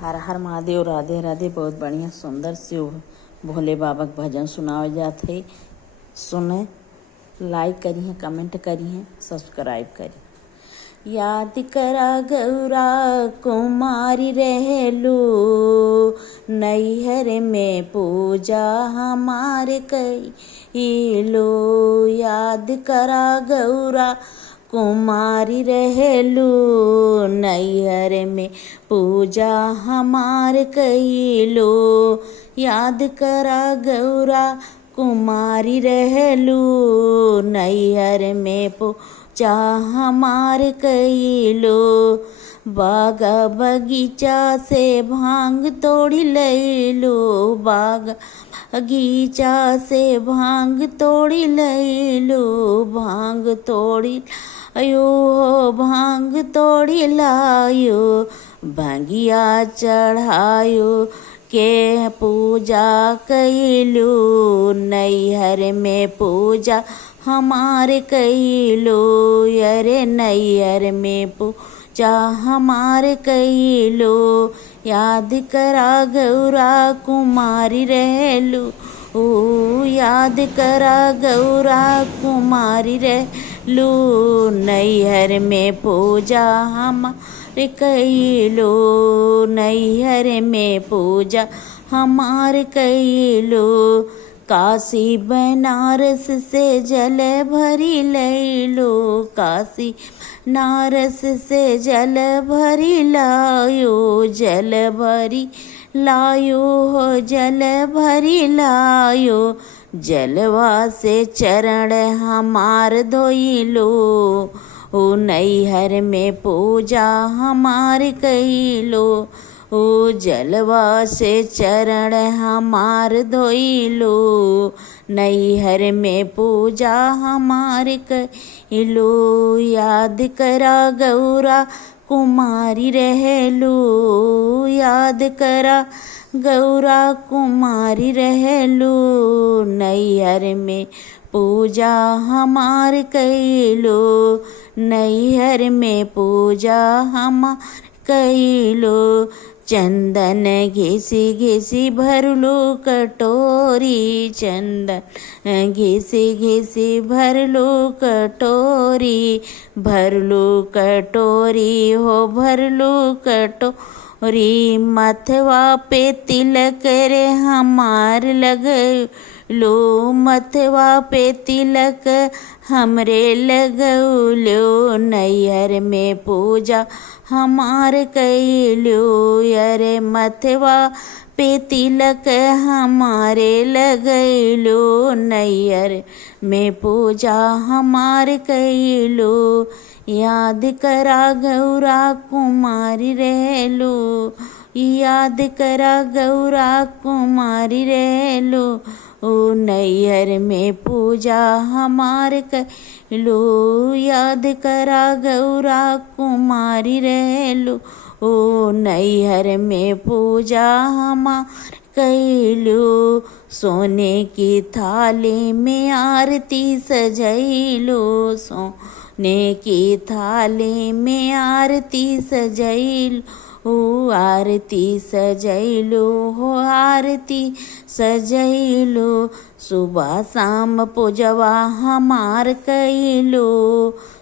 हर हर महादेव, राधे राधे। बहुत बढ़िया सुंदर शिव भोले बाबा के भजन सुनावे जात है। सुने, लाइक करिए, कमेंट करिए, सब्सक्राइब करिए। याद करा गौरा कुमारी रहलू, नैहर में पूजा हमारे कइलो। याद करा गौरा कुमारी रहलू, नैहर में पूजा हमार कइलो। याद करा गौरा कुमारी रहलू, नैहर में पूजा हमार कइलो। बागा बगीचा से भांग तोड़ी लैलो, बागा बगीचा से भांग तोड़ी लैलो। भांग तोड़ी अयो हो भांग तोड़ी लायो, भांगिया चढ़ायो के पूजा कइलो। नैहर में पूजा हमार कइलो, अरे नैहर में पूजा हमार कइलो। याद करा गौरा कुमारी रहलू, याद करा गौरा कुमारी रहलू, नैहर में पूजा हमार कइलो। नैहर में पूजा हमार कइलो। काशी बनारस से जल भरी लैलो, काशी बनारस से जल भरी लायो। जल भरी लायो हो जल भरी लायो, जलवा से चरण हमार धोइलो। ओ नैहर में पूजा हमार कइलो, ओ जलवा से चरण हमार धोइलो। नैहर में पूजा हमार कइलो। याद करा गौरा कुमारी रहलू, याद करा गौरा कुमारी रहलू, नैहर में पूजा हमार कइलो। नैहर में पूजा हमार कइलो। चंदन घिसी घिसी भरलू कटोरी, चंदन घिसी घिसी भरलू कटोरी। भरलू कटोरी हो भरलू कटोरी, मथवा पे तिलक रे हमार लगलो। मथवा पे तिलक हमरे लगलो, नैहर में पूजा हमार कइलो। अरे मथवा पे तिलक हमारे लगलो, नैहर में पूजा हमार कइलो। याद करा गौरा कुमारी रहलू, याद करा गौरा कुमारी रहलू, ओ नैहर में पूजा हमार कइलो। याद करा गौरा कुमारी रहलू, ओ नैहर में पूजा हमार कइलो। सोने की थाली में आरती सजैलो, सोने की थाली में आरती सजैलो। ओ आरती सजैलो हो आरती सजैलो, सुबह शाम पूजवा हमार कइलो।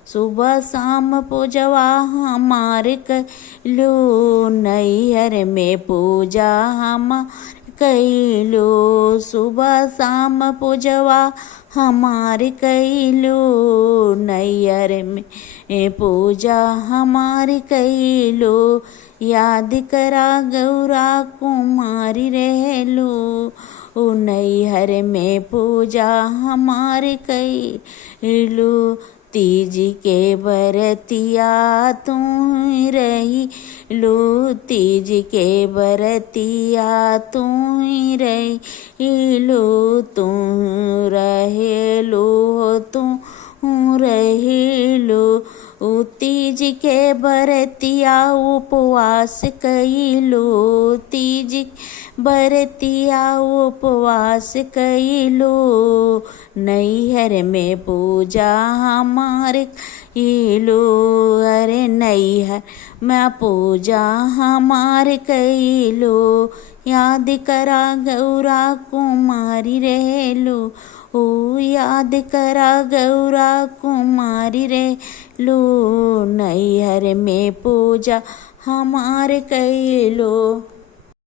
सुबह शाम पूजवा हमार कइलो, नैहर में पूजा हमार कइलो। सुबह शाम पूजवा हमार कइलो, नैहर में पूजा हमार कइलो। याद करा गौरा कुमारी रहलू, ओ नैहर में पूजा हमार कइलो। तीज के बरतिया तू रही लो, तीज के बरतिया तू रही लो। तू रहे लो, तू रहे लो, तीज के बरतिया उपवास कइलो, तीज बरतिया उपवास कइलो, नैहर में पूजा हमार कइलो, अरे नैहर में पूजा हमार कइलो, याद करा गौरा कुमारी रहेलो, ओ याद करा गौरा कुमारी रहेलो, नैहर में पूजा हमार कइलो।